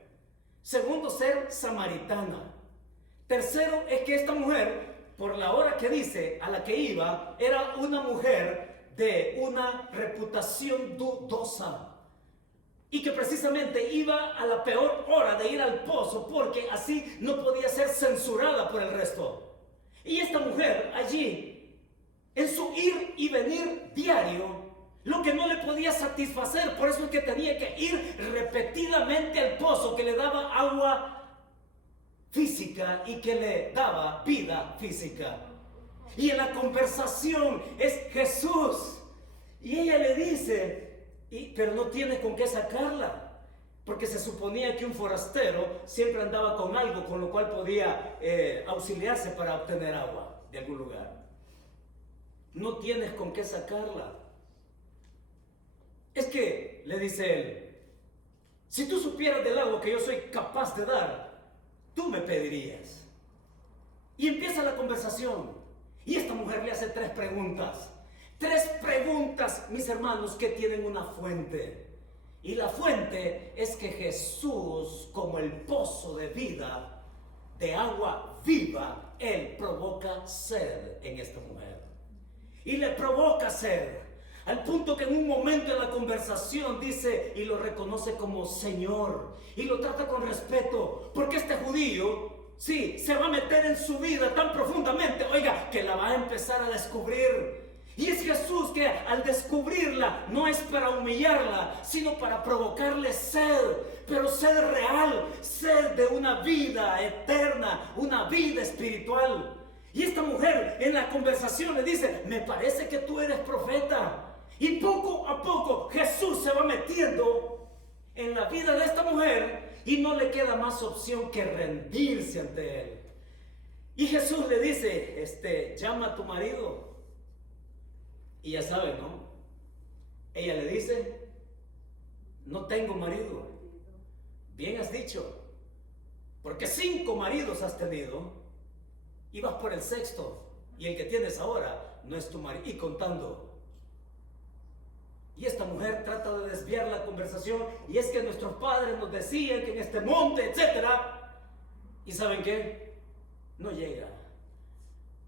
Segundo, ser samaritana. Tercero, es que esta mujer, por la hora que dice a la que iba, era una mujer de una reputación dudosa, y que precisamente iba a la peor hora de ir al pozo, porque así no podía ser censurada por el resto. Y esta mujer allí, en su ir y venir diario, lo que no le podía satisfacer, por eso es que tenía que ir repetidamente al pozo que le daba agua física y que le daba vida física. Y en la conversación es Jesús, y ella le dice, pero no tiene con qué sacarla, porque se suponía que un forastero siempre andaba con algo con lo cual podía auxiliarse para obtener agua de algún lugar. No tienes con qué sacarla. Es que, le dice él, si tú supieras del agua que yo soy capaz de dar, tú me pedirías. Y empieza la conversación, y esta mujer le hace tres preguntas. Tres preguntas, mis hermanos, que tienen una fuente. Y la fuente es que Jesús, como el pozo de vida, de agua viva, Él provoca sed en esta mujer. Y le provoca sed, al punto que en un momento de la conversación dice y lo reconoce como Señor, y lo trata con respeto, porque este judío, sí, se va a meter en su vida tan profundamente, oiga, que la va a empezar a descubrir. Y es Jesús que al descubrirla no es para humillarla, sino para provocarle sed, pero sed real, sed de una vida eterna, una vida espiritual. Y esta mujer en la conversación le dice: me parece que tú eres profeta. Y poco a poco Jesús se va metiendo en la vida de esta mujer y no le queda más opción que rendirse ante él. Y Jesús le dice, llama a tu marido. Y ya saben, ¿no? Ella le dice, no tengo marido. Bien has dicho, porque 5 maridos has tenido y vas por el 6º, y el que tienes ahora no es tu marido, y contando. Y esta mujer trata de desviar la conversación, y es que nuestros padres nos decían que en este monte, etcétera. ¿Y saben qué? No llega,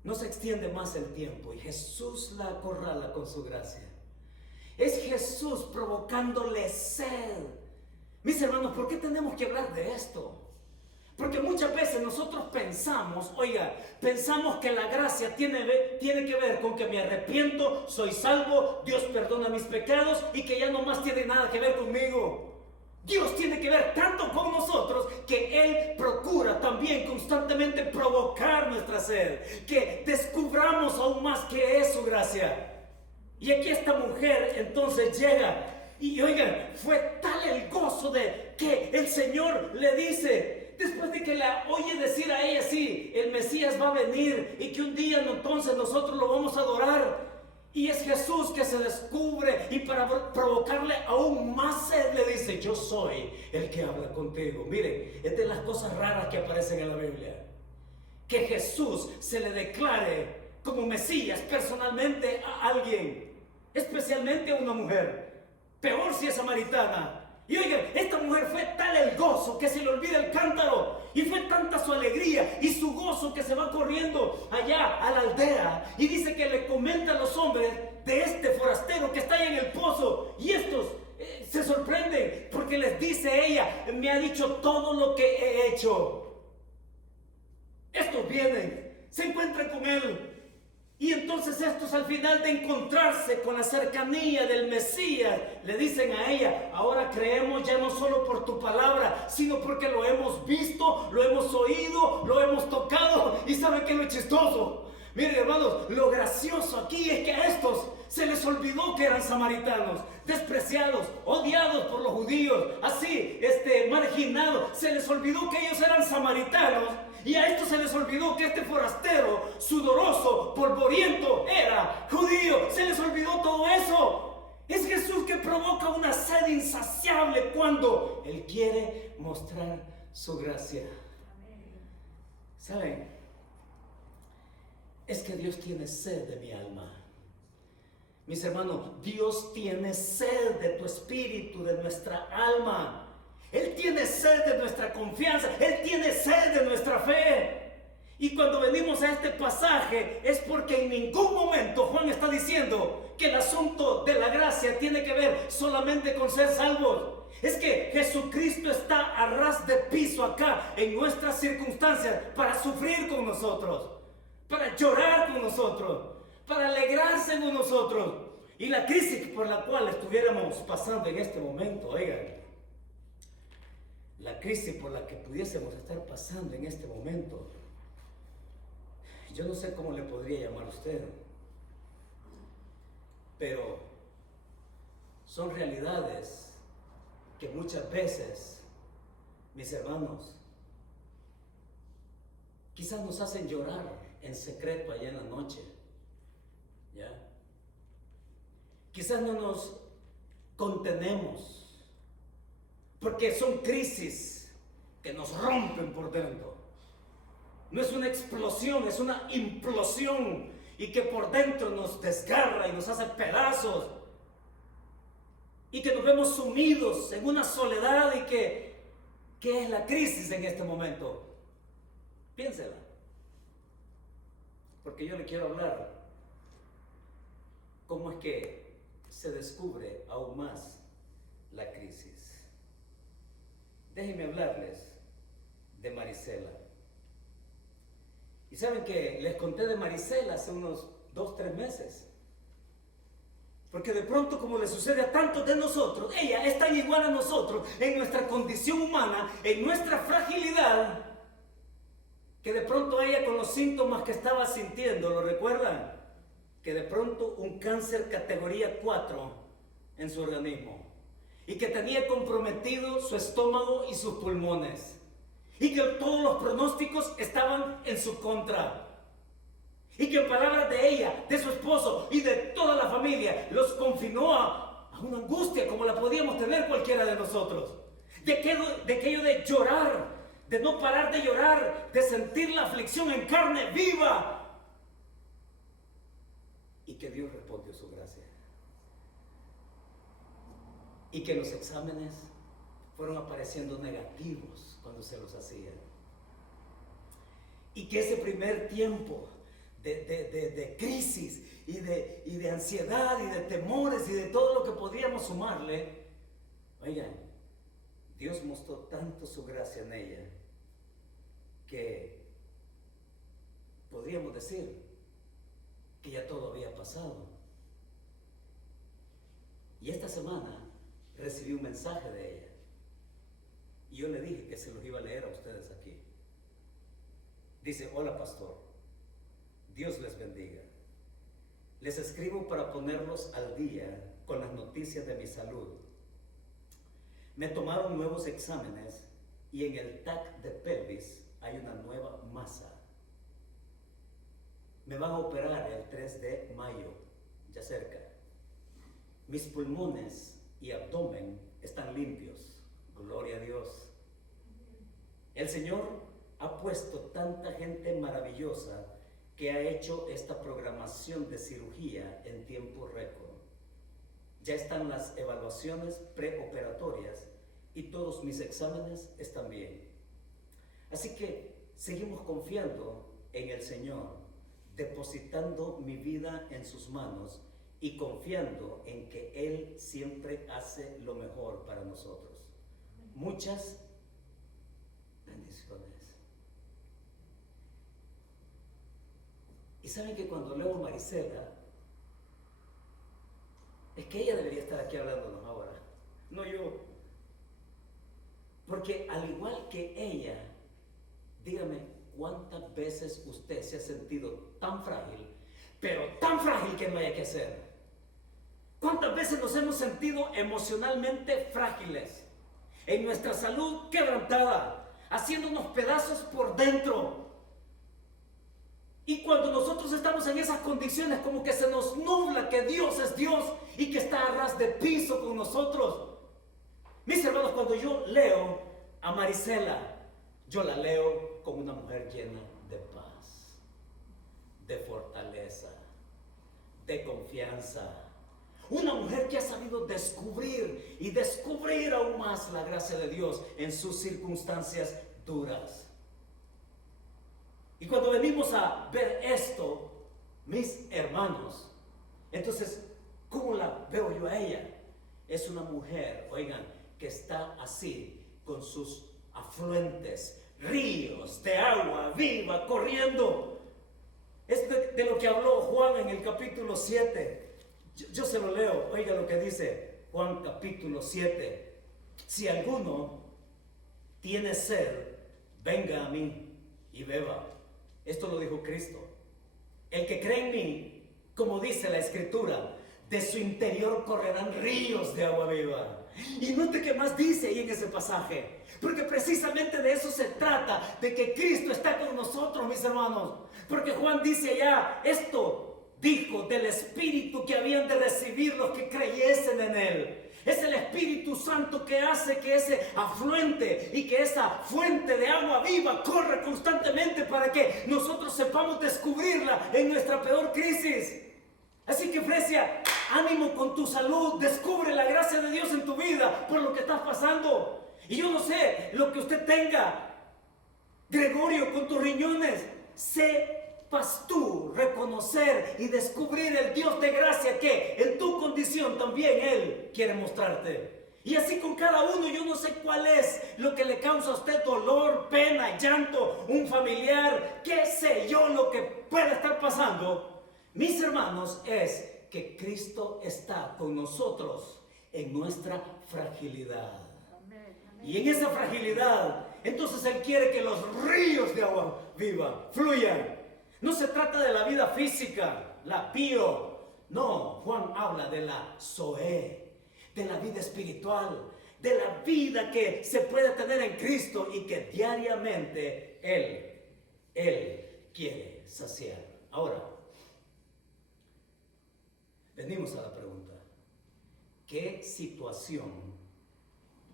no se extiende más el tiempo, y Jesús la acorrala con su gracia. Es Jesús provocándole sed. Mis hermanos, ¿por qué tenemos que hablar de esto? Porque muchas veces nosotros pensamos que la gracia tiene que ver con que me arrepiento, soy salvo, Dios perdona mis pecados y que ya no más tiene nada que ver conmigo. Dios tiene que ver tanto con nosotros que Él procura también constantemente provocar nuestra sed, que descubramos aún más que es su gracia. Y aquí esta mujer entonces llega y oigan, fue tal el gozo de que el Señor le dice, después de que la oye decir a ella, sí, el Mesías va a venir y que un día entonces nosotros lo vamos a adorar. Y es Jesús que se descubre y para provocarle aún más sed le dice, yo soy el que habla contigo. Miren, es de las cosas raras que aparecen en la Biblia, que Jesús se le declare como Mesías personalmente a alguien, especialmente a una mujer. Peor si es samaritana. Y oigan, esta mujer fue tal el gozo que se le olvida el cántaro. Y fue tanta su alegría y su gozo que se va corriendo allá a la aldea. Y dice que le comenta a los hombres de este forastero que está ahí en el pozo. Y estos se sorprenden porque les dice ella, me ha dicho todo lo que he hecho. Estos vienen, se encuentran con él. Y entonces estos al final de encontrarse con la cercanía del Mesías, le dicen a ella, ahora creemos ya no solo por tu palabra, sino porque lo hemos visto, lo hemos oído, lo hemos tocado. ¿Y saben qué es lo chistoso? Miren hermanos, lo gracioso aquí es que a estos se les olvidó que eran samaritanos, despreciados, odiados por los judíos, así, marginados. Se les olvidó que ellos eran samaritanos. Y a esto se les olvidó que este forastero, sudoroso, polvoriento, era judío. Se les olvidó todo eso. Es Jesús que provoca una sed insaciable cuando Él quiere mostrar su gracia. ¿Saben? Es que Dios tiene sed de mi alma. Mis hermanos, Dios tiene sed de tu espíritu, de nuestra alma. Él tiene sed de nuestra confianza, Él tiene sed de nuestra fe. Y cuando venimos a este pasaje es porque en ningún momento Juan está diciendo que el asunto de la gracia tiene que ver solamente con ser salvos. Es que Jesucristo está a ras de piso acá en nuestras circunstancias para sufrir con nosotros, para llorar con nosotros, para alegrarse con nosotros. Y la crisis por la cual estuviéramos pasando en este momento, oigan, la crisis por la que pudiésemos estar pasando en este momento, yo no sé cómo le podría llamar a usted, pero son realidades que muchas veces, mis hermanos, quizás nos hacen llorar en secreto allá en la noche, ¿ya? Quizás no nos contenemos, porque son crisis que nos rompen por dentro. No es una explosión, es una implosión, y que por dentro nos desgarra y nos hace pedazos, y que nos vemos sumidos en una soledad. Y que es la crisis en este momento. Piénsela, porque yo le quiero hablar cómo es que se descubre aún más la crisis. Déjenme hablarles de Marisela. Y saben que les conté de Marisela hace unos 2-3 meses. Porque de pronto, como le sucede a tantos de nosotros, ella es tan igual a nosotros en nuestra condición humana, en nuestra fragilidad, que de pronto ella con los síntomas que estaba sintiendo, ¿lo recuerdan? Que de pronto un cáncer categoría 4 en su organismo. y que tenía comprometido su estómago y sus pulmones, y que todos los pronósticos estaban en su contra, y que en palabras de ella, de su esposo y de toda la familia, los confinó a una angustia como la podíamos tener cualquiera de nosotros, de aquello de llorar, de no parar de llorar, de sentir la aflicción en carne viva, y que Dios respondió su gracia, y que los exámenes fueron apareciendo negativos cuando se los hacían, y que ese primer tiempo de crisis y de ansiedad y de temores y de todo lo que podríamos sumarle, oigan, Dios mostró tanto su gracia en ella que podríamos decir que ya todo había pasado. Y esta semana recibí un mensaje de ella y yo le dije que se los iba a leer a ustedes aquí. Dice: hola pastor, Dios les bendiga. Les escribo para ponerlos al día con las noticias de mi salud. Me tomaron nuevos exámenes y en el TAC de pelvis hay una nueva masa. Me van a operar el 3 de mayo, ya cerca. Mis pulmones y abdomen están limpios, gloria a Dios. El Señor ha puesto tanta gente maravillosa que ha hecho esta programación de cirugía en tiempo récord. Ya están las evaluaciones preoperatorias y todos mis exámenes están bien. Así que seguimos confiando en el Señor, depositando mi vida en sus manos y confiando en que Él siempre hace lo mejor para nosotros. Muchas bendiciones. Y saben que cuando leo a Marisela, es que ella debería estar aquí hablándonos ahora, no yo. Porque al igual que ella, dígame cuántas veces usted se ha sentido tan frágil, pero tan frágil que no haya que hacer. ¿Cuántas veces nos hemos sentido emocionalmente frágiles, en nuestra salud quebrantada, haciéndonos pedazos por dentro? Y cuando nosotros estamos en esas condiciones, como que se nos nubla que Dios es Dios y que está a ras de piso con nosotros. Mis hermanos, cuando yo leo a Marisela, yo la leo como una mujer llena de paz, de fortaleza, de confianza. Una mujer que ha sabido descubrir y descubrir aún más la gracia de Dios en sus circunstancias duras. Y cuando venimos a ver esto, mis hermanos, entonces, ¿cómo la veo yo a ella? Es una mujer, oigan, que está así, con sus afluentes, ríos de agua viva corriendo. Es de lo que habló Juan en el capítulo 7. Yo se lo leo, oiga lo que dice Juan capítulo 7. Si alguno tiene sed, venga a mí y beba. Esto lo dijo Cristo. El que cree en mí, como dice la Escritura, de su interior correrán ríos de agua viva. Y note qué más dice ahí en ese pasaje, porque precisamente de eso se trata, de que Cristo está con nosotros, mis hermanos. Porque Juan dice allá, esto dijo del Espíritu que habían de recibir los que creyesen en Él. Es el Espíritu Santo que hace que ese afluente y que esa fuente de agua viva corra constantemente para que nosotros sepamos descubrirla en nuestra peor crisis. Así que, Fresia, ánimo con tu salud, descubre la gracia de Dios en tu vida por lo que estás pasando. Y yo no sé lo que usted tenga, Gregorio, con tus riñones, sepas tú reconocer y descubrir el Dios de gracia que en tu condición también Él quiere mostrarte. Y así con cada uno, yo no sé cuál es lo que le causa a usted dolor, pena, llanto, un familiar, qué sé yo lo que pueda estar pasando. Mis hermanos, es que Cristo está con nosotros en nuestra fragilidad. Y en esa fragilidad, entonces Él quiere que los ríos de agua viva fluyan. No se trata de la vida física, la bio. No, Juan habla de la zoe, de la vida espiritual, de la vida que se puede tener en Cristo y que diariamente Él quiere saciar. Ahora, venimos a la pregunta: ¿qué situación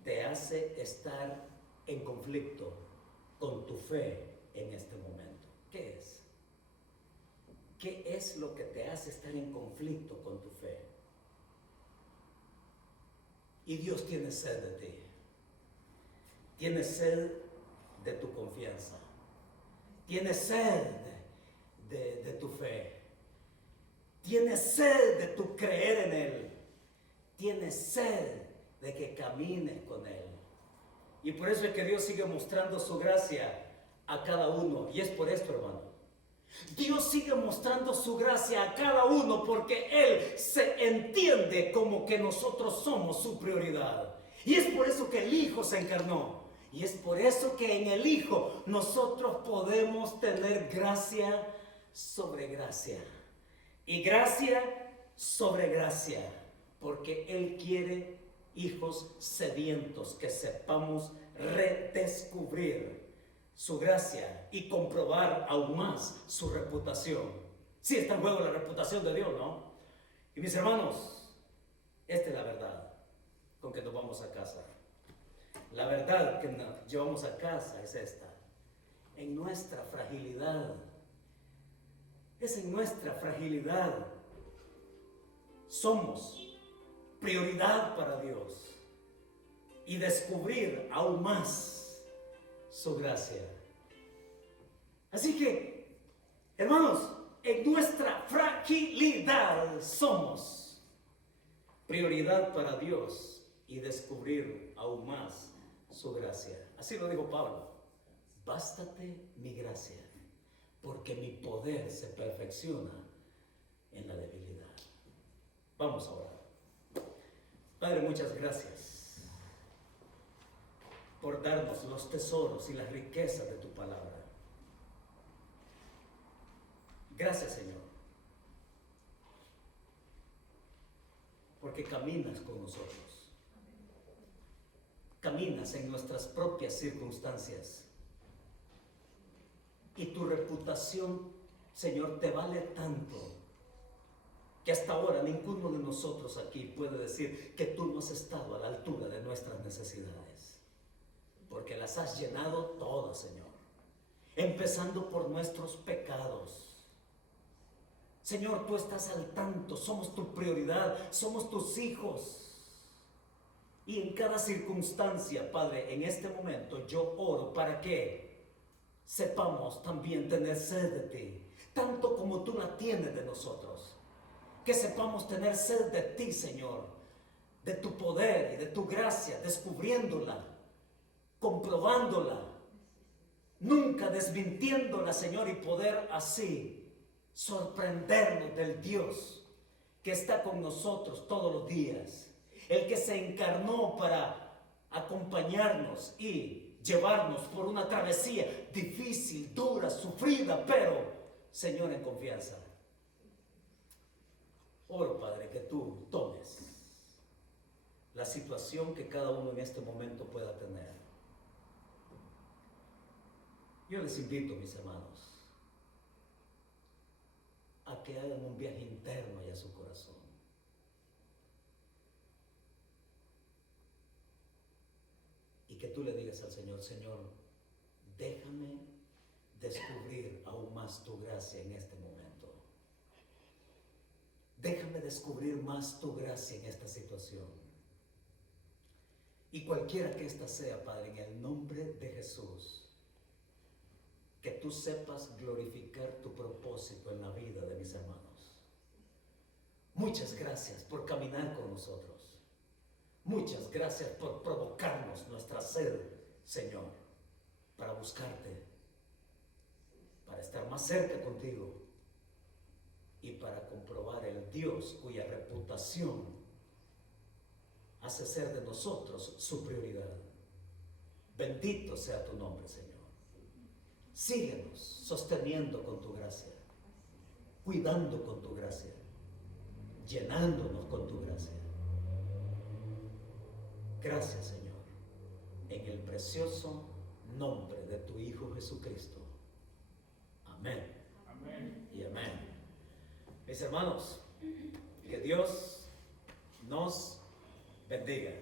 te hace estar en conflicto con tu fe en este momento? ¿Qué es? ¿Qué es lo que te hace estar en conflicto con tu fe? Y Dios tiene sed de ti. Tiene sed de tu confianza. Tiene sed de tu fe. Tiene sed de tu creer en Él. Tiene sed de que camines con Él. Y por eso es que Dios sigue mostrando su gracia a cada uno. Y es por esto, hermano. Dios sigue mostrando su gracia a cada uno porque Él se entiende como que nosotros somos su prioridad. Y es por eso que el Hijo se encarnó. Y es por eso que en el Hijo nosotros podemos tener gracia sobre gracia. Y gracia sobre gracia. Porque Él quiere hijos sedientos que sepamos redescubrir su gracia y comprobar aún más su reputación. Sí, está en juego la reputación de Dios, ¿no? Y mis hermanos, esta es la verdad con que nos vamos a casa. La verdad que nos llevamos a casa es esta: en nuestra fragilidad, es en nuestra fragilidad, somos prioridad para Dios y descubrir aún más su gracia. Así que, hermanos, en nuestra fragilidad somos prioridad para Dios y descubrir aún más su gracia. Así lo dijo Pablo: bástate mi gracia, porque mi poder se perfecciona en la debilidad. Vamos a orar. Padre, muchas gracias por darnos los tesoros y las riquezas de tu palabra. Gracias, Señor, porque caminas con nosotros. Caminas en nuestras propias circunstancias. Y tu reputación, Señor, te vale tanto que hasta ahora ninguno de nosotros aquí puede decir que tú no has estado a la altura de nuestras necesidades. Porque las has llenado todas, Señor. Empezando por nuestros pecados. Señor, tú estás al tanto, somos tu prioridad, somos tus hijos. Y en cada circunstancia, Padre, en este momento yo oro para que sepamos también tener sed de ti, tanto como tú la tienes de nosotros. Que sepamos tener sed de ti, Señor, de tu poder y de tu gracia, descubriéndola, comprobándola, nunca desmintiéndola, Señor, y poder así sorprendernos del Dios que está con nosotros todos los días, el que se encarnó para acompañarnos y llevarnos por una travesía difícil, dura, sufrida, pero, Señor, en confianza. Oro, Padre, que tú tomes la situación que cada uno en este momento pueda tener. Yo les invito, mis hermanos, a que hagan un viaje interno allá a su corazón. Y que tú le digas al Señor: Señor, déjame descubrir aún más tu gracia en este momento. Déjame descubrir más tu gracia en esta situación. Y cualquiera que ésta sea, Padre, en el nombre de Jesús, que tú sepas glorificar tu propósito en la vida de mis hermanos. Muchas gracias por caminar con nosotros. Muchas gracias por provocarnos nuestra sed, Señor, para buscarte, para estar más cerca contigo y para comprobar el Dios cuya reputación hace ser de nosotros su prioridad. Bendito sea tu nombre, Señor. Síguenos sosteniendo con tu gracia, cuidando con tu gracia, llenándonos con tu gracia. Gracias, Señor, en el precioso nombre de tu Hijo Jesucristo. Amén. Amén. Y amén. Mis hermanos, que Dios nos bendiga.